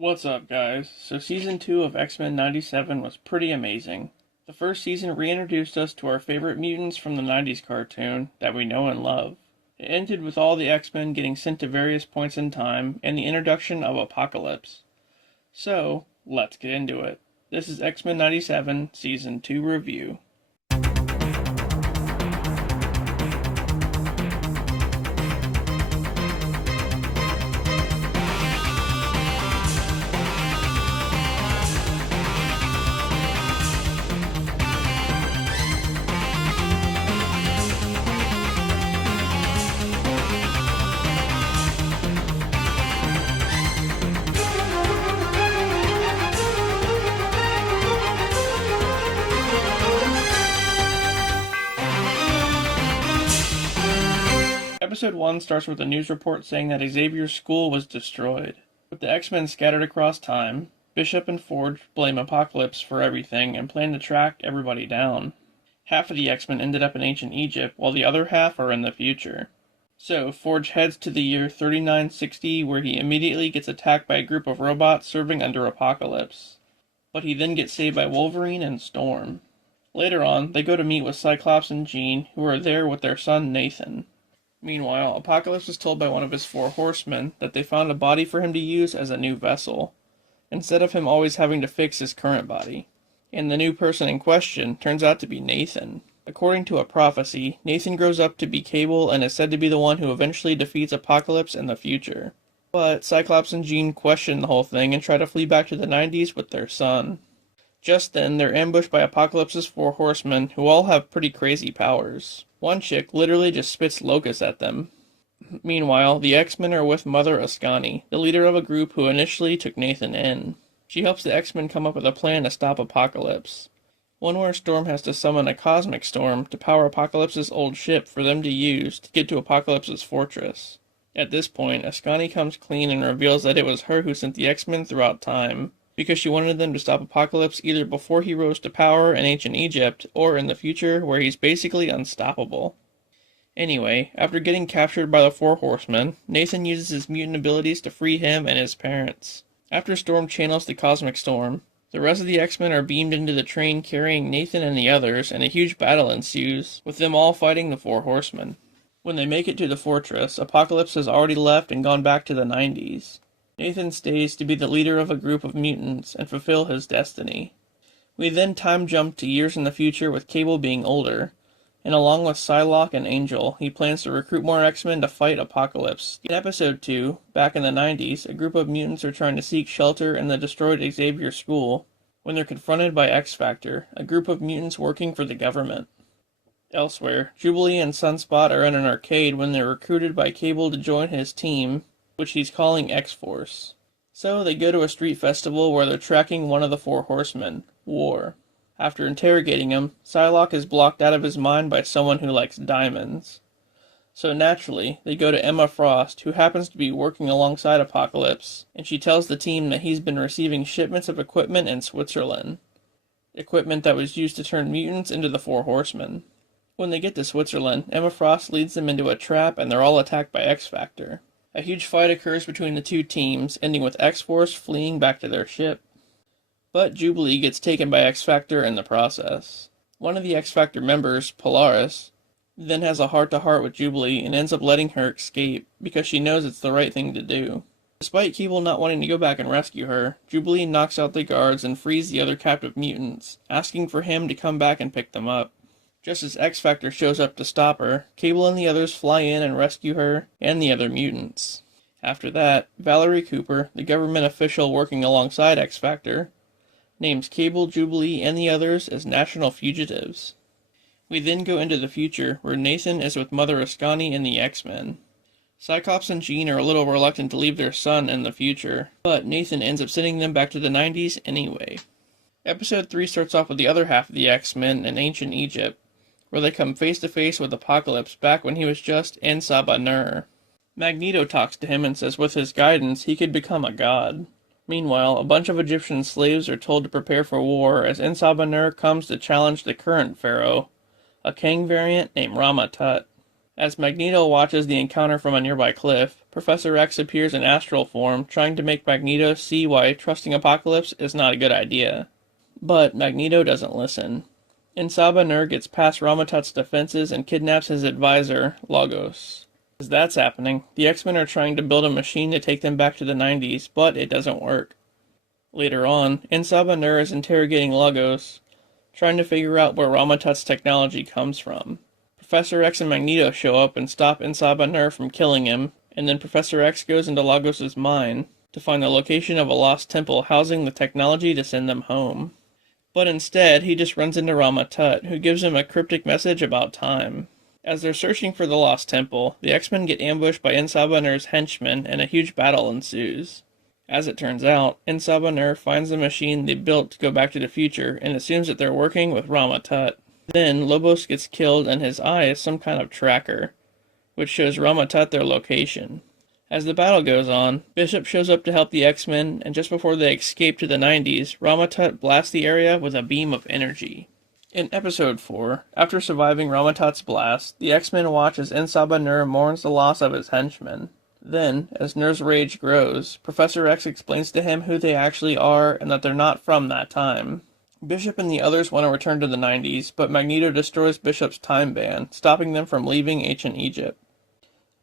What's up, guys? So, Season 2 of X-Men 97 was pretty amazing. The first season reintroduced us to our favorite mutants from the 90s cartoon that we know and love. It ended with all the X-Men getting sent to various points in time and the introduction of Apocalypse. So, let's get into it. This is X-Men 97 Season 2 review. Episode 1 starts with a news report saying that Xavier's school was destroyed. With the X-Men scattered across time, Bishop and Forge blame Apocalypse for everything and plan to track everybody down. Half of the X-Men ended up in ancient Egypt, while the other half are in the future. So, Forge heads to the year 3960, where he immediately gets attacked by a group of robots serving under Apocalypse. But he then gets saved by Wolverine and Storm. Later on, they go to meet with Cyclops and Jean, who are there with their son Nathan. Meanwhile, Apocalypse is told by one of his four horsemen that they found a body for him to use as a new vessel, instead of him always having to fix his current body. And the new person in question turns out to be Nathan. According to a prophecy, Nathan grows up to be Cable and is said to be the one who eventually defeats Apocalypse in the future. But Cyclops and Jean question the whole thing and try to flee back to the 90s with their son. Just then, they're ambushed by Apocalypse's four horsemen, who all have pretty crazy powers. One chick literally just spits locusts at them. Meanwhile, the X-Men are with Mother Ascani, the leader of a group who initially took Nathan in. She helps the X-Men come up with a plan to stop Apocalypse. One where Storm has to summon a cosmic storm to power Apocalypse's old ship for them to use to get to Apocalypse's fortress. At this point, Ascani comes clean and reveals that it was her who sent the X-Men throughout time, because she wanted them to stop Apocalypse either before he rose to power in ancient Egypt, or in the future where he's basically unstoppable. Anyway, after getting captured by the Four Horsemen, Nathan uses his mutant abilities to free him and his parents. After Storm channels the Cosmic Storm, the rest of the X-Men are beamed into the train carrying Nathan and the others, and a huge battle ensues, with them all fighting the Four Horsemen. When they make it to the fortress, Apocalypse has already left and gone back to the 90s. Nathan stays to be the leader of a group of mutants and fulfill his destiny. We then time jump to years in the future with Cable being older, and along with Psylocke and Angel, he plans to recruit more X-Men to fight Apocalypse. In episode 2, back in the 90s, a group of mutants are trying to seek shelter in the destroyed Xavier school, when they're confronted by X-Factor, a group of mutants working for the government. Elsewhere, Jubilee and Sunspot are in an arcade when they're recruited by Cable to join his team, which he's calling X-Force. So they go to a street festival where they're tracking one of the Four Horsemen, War. After interrogating him, Psylocke is blocked out of his mind by someone who likes diamonds. So naturally, they go to Emma Frost, who happens to be working alongside Apocalypse, and she tells the team that he's been receiving shipments of equipment in Switzerland. Equipment that was used to turn mutants into the Four Horsemen. When they get to Switzerland, Emma Frost leads them into a trap and they're all attacked by X-Factor. A huge fight occurs between the two teams, ending with X-Force fleeing back to their ship. But Jubilee gets taken by X-Factor in the process. One of the X-Factor members, Polaris, then has a heart-to-heart with Jubilee and ends up letting her escape, because she knows it's the right thing to do. Despite Cable not wanting to go back and rescue her, Jubilee knocks out the guards and frees the other captive mutants, asking for him to come back and pick them up. Just as X-Factor shows up to stop her, Cable and the others fly in and rescue her and the other mutants. After that, Valerie Cooper, the government official working alongside X-Factor, names Cable, Jubilee, and the others as national fugitives. We then go into the future, where Nathan is with Mother Ascani and the X-Men. Cyclops and Jean are a little reluctant to leave their son in the future, but Nathan ends up sending them back to the 90s anyway. Episode 3 starts off with the other half of the X-Men in ancient Egypt, where they come face to face with Apocalypse back when he was just En Sabah Nur. Magneto talks to him and says with his guidance he could become a god. Meanwhile, a bunch of Egyptian slaves are told to prepare for war as En Sabah Nur comes to challenge the current pharaoh, a Kang variant named Rama Tut. As Magneto watches the encounter from a nearby cliff, Professor X appears in astral form, trying to make Magneto see why trusting Apocalypse is not a good idea. But Magneto doesn't listen. En Sabah Nur gets past Ramatut's defenses and kidnaps his advisor, Logos. As that's happening, the X-Men are trying to build a machine to take them back to the 90s, but it doesn't work. Later on, En Sabah Nur is interrogating Logos, trying to figure out where Ramatut's technology comes from. Professor X and Magneto show up and stop En Sabah Nur from killing him, and then Professor X goes into Logos' mind to find the location of a lost temple housing the technology to send them home. But instead, he just runs into Ramatut, who gives him a cryptic message about time. As they're searching for the lost temple, the X-Men get ambushed by En Sabah Nur's henchmen, and a huge battle ensues. As it turns out, En Sabah Nur finds the machine they built to go back to the future, and assumes that they're working with Ramatut. Then, Lobos gets killed, and his eye is some kind of tracker, which shows Ramatut their location. As the battle goes on, Bishop shows up to help the X-Men, and just before they escape to the 90s, Ramatut blasts the area with a beam of energy. In Episode 4, after surviving Ramatut's blast, the X-Men watch as En Sabah Nur mourns the loss of his henchmen. Then, as Nur's rage grows, Professor X explains to him who they actually are and that they're not from that time. Bishop and the others want to return to the 90s, but Magneto destroys Bishop's time band, stopping them from leaving ancient Egypt.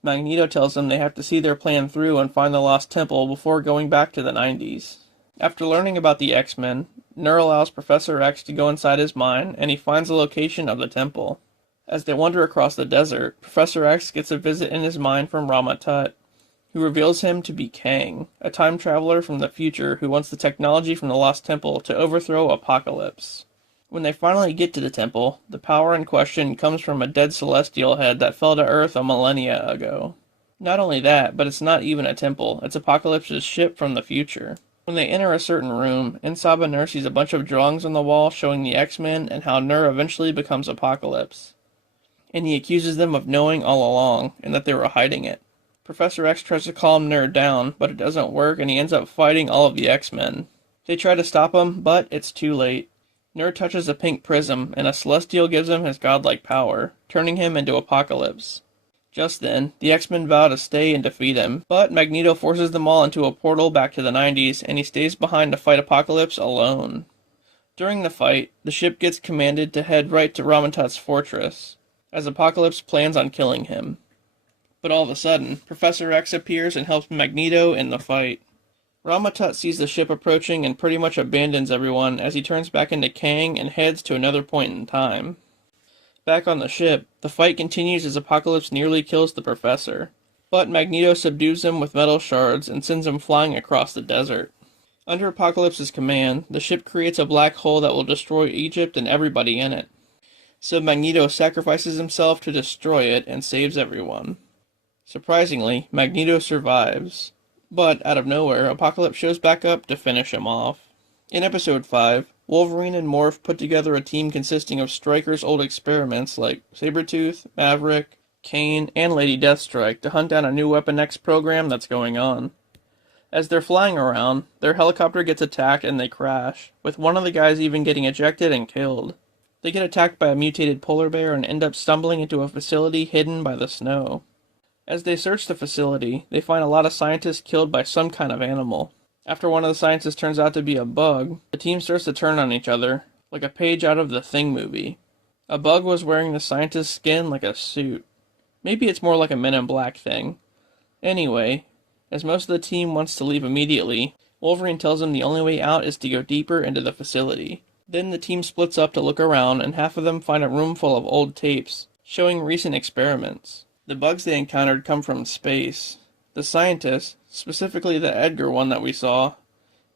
Magneto tells them they have to see their plan through and find the lost temple before going back to the 90s. After learning about the X-Men, Nur allows Professor X to go inside his mind, and he finds the location of the temple. As they wander across the desert, Professor X gets a visit in his mind from Ramatut, who reveals him to be Kang, a time traveler from the future who wants the technology from the lost temple to overthrow Apocalypse. When they finally get to the temple, the power in question comes from a dead celestial head that fell to Earth a millennia ago. Not only that, but it's not even a temple, it's Apocalypse's ship from the future. When they enter a certain room, En Sabah Nur sees a bunch of drawings on the wall showing the X-Men and how Nur eventually becomes Apocalypse. And he accuses them of knowing all along, and that they were hiding it. Professor X tries to calm Nur down, but it doesn't work and he ends up fighting all of the X-Men. They try to stop him, but it's too late. Nur touches a pink prism, and a Celestial gives him his godlike power, turning him into Apocalypse. Just then, the X-Men vow to stay and defeat him, but Magneto forces them all into a portal back to the 90s, and he stays behind to fight Apocalypse alone. During the fight, the ship gets commanded to head right to Ramatut's fortress, as Apocalypse plans on killing him. But all of a sudden, Professor X appears and helps Magneto in the fight. Ramatut sees the ship approaching and pretty much abandons everyone as he turns back into Kang and heads to another point in time. Back on the ship, the fight continues as Apocalypse nearly kills the Professor, but Magneto subdues him with metal shards and sends him flying across the desert. Under Apocalypse's command, the ship creates a black hole that will destroy Egypt and everybody in it. So Magneto sacrifices himself to destroy it and saves everyone. Surprisingly, Magneto survives. But, out of nowhere, Apocalypse shows back up to finish him off. In Episode 5, Wolverine and Morph put together a team consisting of Stryker's old experiments like Sabretooth, Maverick, Kane, and Lady Deathstrike to hunt down a new Weapon X program that's going on. As they're flying around, their helicopter gets attacked and they crash, with one of the guys even getting ejected and killed. They get attacked by a mutated polar bear and end up stumbling into a facility hidden by the snow. As they search the facility, they find a lot of scientists killed by some kind of animal. After one of the scientists turns out to be a bug, the team starts to turn on each other, like a page out of the Thing movie. A bug was wearing the scientist's skin like a suit. Maybe it's more like a Men in Black thing. Anyway, as most of the team wants to leave immediately, Wolverine tells them the only way out is to go deeper into the facility. Then the team splits up to look around, and half of them find a room full of old tapes, showing recent experiments. The bugs they encountered come from space. The scientists, specifically the Edgar one that we saw,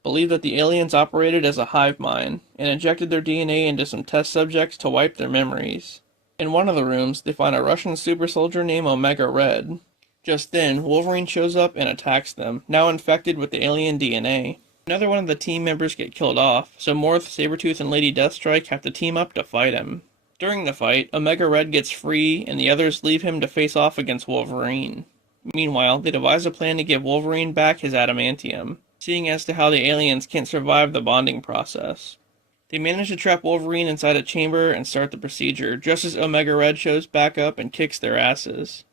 believe that the aliens operated as a hive mind, and injected their DNA into some test subjects to wipe their memories. In one of the rooms, they find a Russian super soldier named Omega Red. Just then, Wolverine shows up and attacks them, now infected with the alien DNA. Another one of the team members get killed off, so Morph, Sabretooth, and Lady Deathstrike have to team up to fight him. During the fight, Omega Red gets free, and the others leave him to face off against Wolverine. Meanwhile, they devise a plan to give Wolverine back his adamantium, seeing as to how the aliens can't survive the bonding process. They manage to trap Wolverine inside a chamber and start the procedure, just as Omega Red shows back up and kicks their asses.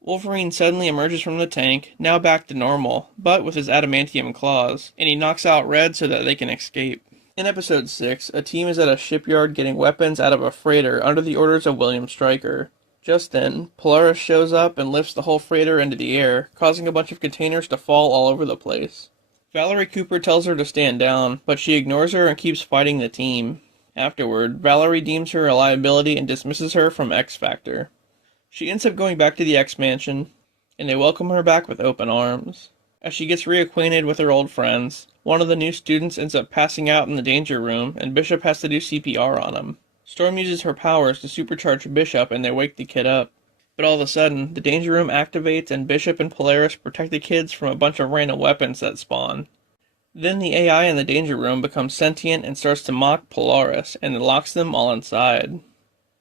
Wolverine suddenly emerges from the tank, now back to normal, but with his adamantium claws, and he knocks out Red so that they can escape. In episode 6, a team is at a shipyard getting weapons out of a freighter under the orders of William Stryker. Just then, Polaris shows up and lifts the whole freighter into the air, causing a bunch of containers to fall all over the place. Valerie Cooper tells her to stand down, but she ignores her and keeps fighting the team. Afterward, Valerie deems her a liability and dismisses her from X Factor. She ends up going back to the X-Mansion, and they welcome her back with open arms. As she gets reacquainted with her old friends, one of the new students ends up passing out in the danger room, and Bishop has to do CPR on him. Storm uses her powers to supercharge Bishop, and they wake the kid up. But all of a sudden, the danger room activates, and Bishop and Polaris protect the kids from a bunch of random weapons that spawn. Then the AI in the danger room becomes sentient and starts to mock Polaris, and it locks them all inside.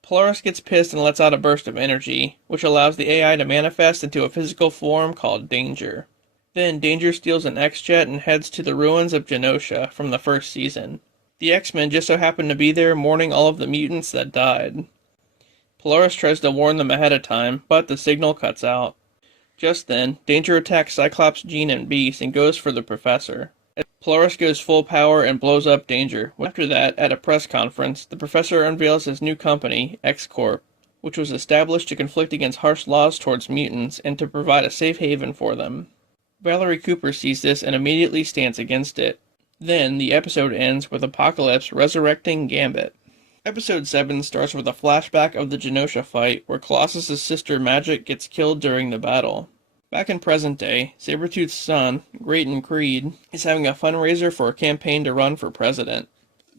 Polaris gets pissed and lets out a burst of energy, which allows the AI to manifest into a physical form called Danger. Then Danger steals an X-Jet and heads to the ruins of Genosha from the first season. The X-Men just so happen to be there mourning all of the mutants that died. Polaris tries to warn them ahead of time, but the signal cuts out. Just then, Danger attacks Cyclops, Jean, and Beast and goes for the Professor. Polaris goes full power and blows up Danger. After that, at a press conference, the Professor unveils his new company, X-Corp, which was established to conflict against harsh laws towards mutants and to provide a safe haven for them. Valerie Cooper sees this and immediately stands against it. Then, the episode ends with Apocalypse resurrecting Gambit. Episode 7 starts with a flashback of the Genosha fight, where Colossus' sister Magic gets killed during the battle. Back in present day, Sabretooth's son, Grayton Creed, is having a fundraiser for a campaign to run for president.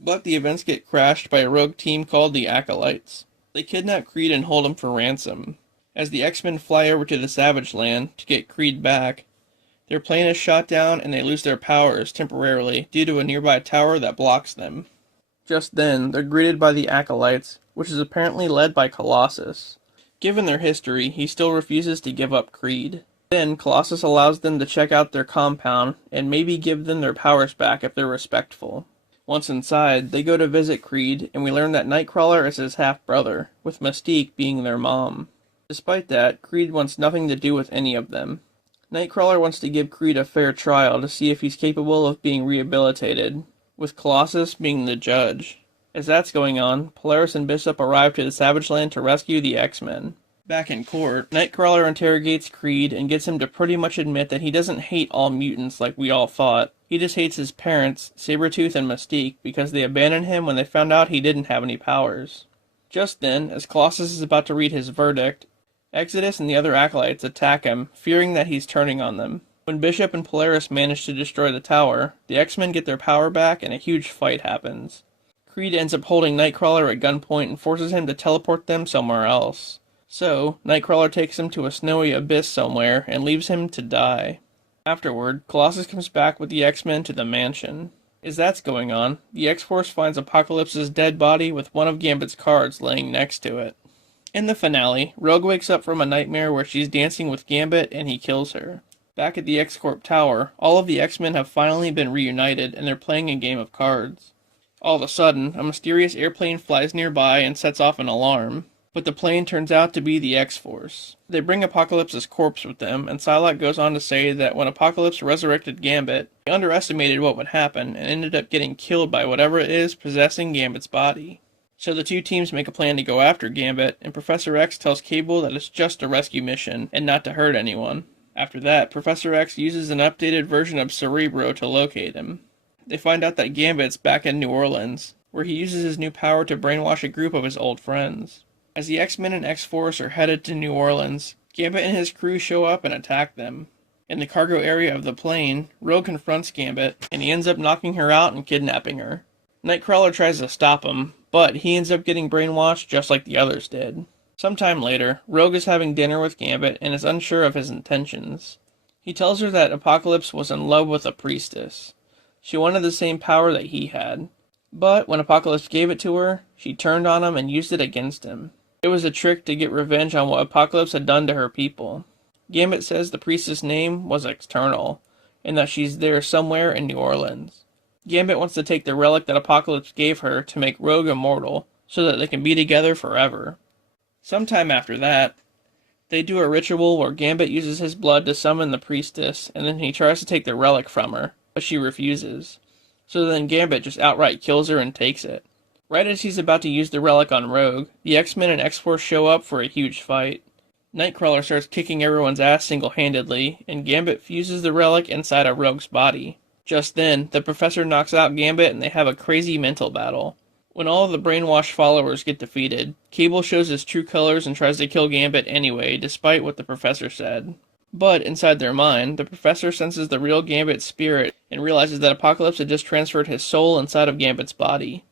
But the events get crashed by a rogue team called the Acolytes. They kidnap Creed and hold him for ransom. As the X-Men fly over to the Savage Land to get Creed back, their plane is shot down and they lose their powers temporarily due to a nearby tower that blocks them. Just then, they're greeted by the Acolytes, which is apparently led by Colossus. Given their history, he still refuses to give up Creed. Then, Colossus allows them to check out their compound and maybe give them their powers back if they're respectful. Once inside, they go to visit Creed, and we learn that Nightcrawler is his half-brother, with Mystique being their mom. Despite that, Creed wants nothing to do with any of them. Nightcrawler wants to give Creed a fair trial to see if he's capable of being rehabilitated, with Colossus being the judge. As that's going on, Polaris and Bishop arrive to the Savage Land to rescue the X-Men. Back in court, Nightcrawler interrogates Creed and gets him to pretty much admit that he doesn't hate all mutants like we all thought. He just hates his parents, Sabretooth and Mystique, because they abandoned him when they found out he didn't have any powers. Just then, as Colossus is about to read his verdict, Exodus and the other Acolytes attack him, fearing that he's turning on them. When Bishop and Polaris manage to destroy the tower, the X-Men get their power back and a huge fight happens. Creed ends up holding Nightcrawler at gunpoint and forces him to teleport them somewhere else. So, Nightcrawler takes him to a snowy abyss somewhere and leaves him to die. Afterward, Colossus comes back with the X-Men to the mansion. As that's going on, the X-Force finds Apocalypse's dead body with one of Gambit's cards laying next to it. In the finale, Rogue wakes up from a nightmare where she's dancing with Gambit and he kills her. Back at the X-Corp Tower, all of the X-Men have finally been reunited and they're playing a game of cards. All of a sudden, a mysterious airplane flies nearby and sets off an alarm. But the plane turns out to be the X-Force. They bring Apocalypse's corpse with them, and Psylocke goes on to say that when Apocalypse resurrected Gambit, he underestimated what would happen, and ended up getting killed by whatever it is possessing Gambit's body. So the two teams make a plan to go after Gambit, and Professor X tells Cable that it's just a rescue mission, and not to hurt anyone. After that, Professor X uses an updated version of Cerebro to locate him. They find out that Gambit's back in New Orleans, where he uses his new power to brainwash a group of his old friends. As the X-Men and X-Force are headed to New Orleans, Gambit and his crew show up and attack them. In the cargo area of the plane, Rogue confronts Gambit, and he ends up knocking her out and kidnapping her. Nightcrawler tries to stop him, but he ends up getting brainwashed just like the others did. Sometime later, Rogue is having dinner with Gambit and is unsure of his intentions. He tells her that Apocalypse was in love with a priestess. She wanted the same power that he had. But when Apocalypse gave it to her, she turned on him and used it against him. It was a trick to get revenge on what Apocalypse had done to her people. Gambit says the priestess' name was External, and that she's there somewhere in New Orleans. Gambit wants to take the relic that Apocalypse gave her to make Rogue immortal, so that they can be together forever. Sometime after that, They do a ritual where Gambit uses his blood to summon the priestess, and then he tries to take the relic from her, but she refuses. So then Gambit just outright kills her and takes it. Right as he's about to use the relic on Rogue, the X-Men and X-Force show up for a huge fight. Nightcrawler starts kicking everyone's ass single-handedly, and Gambit fuses the relic inside of Rogue's body. Just then, the Professor knocks out Gambit and they have a crazy mental battle. When all of the brainwashed followers get defeated, Cable shows his true colors and tries to kill Gambit anyway, despite what the Professor said. But, inside their mind, the Professor senses the real Gambit's spirit and realizes that Apocalypse had just transferred his soul inside of Gambit's body.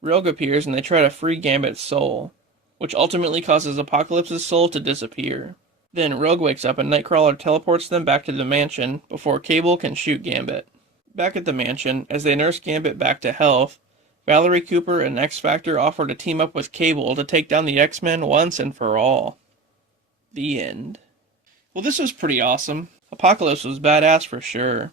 Rogue appears and they try to free Gambit's soul, which ultimately causes Apocalypse's soul to disappear. Then Rogue wakes up and Nightcrawler teleports them back to the mansion before Cable can shoot Gambit. Back at the mansion, as they nurse Gambit back to health, Valerie Cooper and X-Factor offer to team up with Cable to take down the X-Men once and for all. The end. Well, this was pretty awesome. Apocalypse was badass for sure.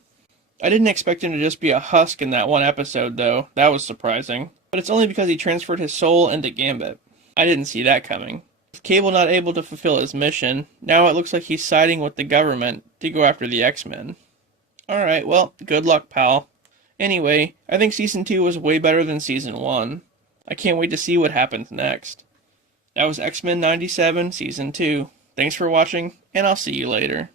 I didn't expect him to just be a husk in that one episode, though. That was surprising. But it's only because he transferred his soul into Gambit. I didn't see that coming. With Cable not able to fulfill his mission, now it looks like he's siding with the government to go after the X-Men. Alright, well, good luck, pal. Anyway, I think Season 2 was way better than Season 1. I can't wait to see what happens next. That was X-Men 97, Season 2. Thanks for watching, and I'll see you later.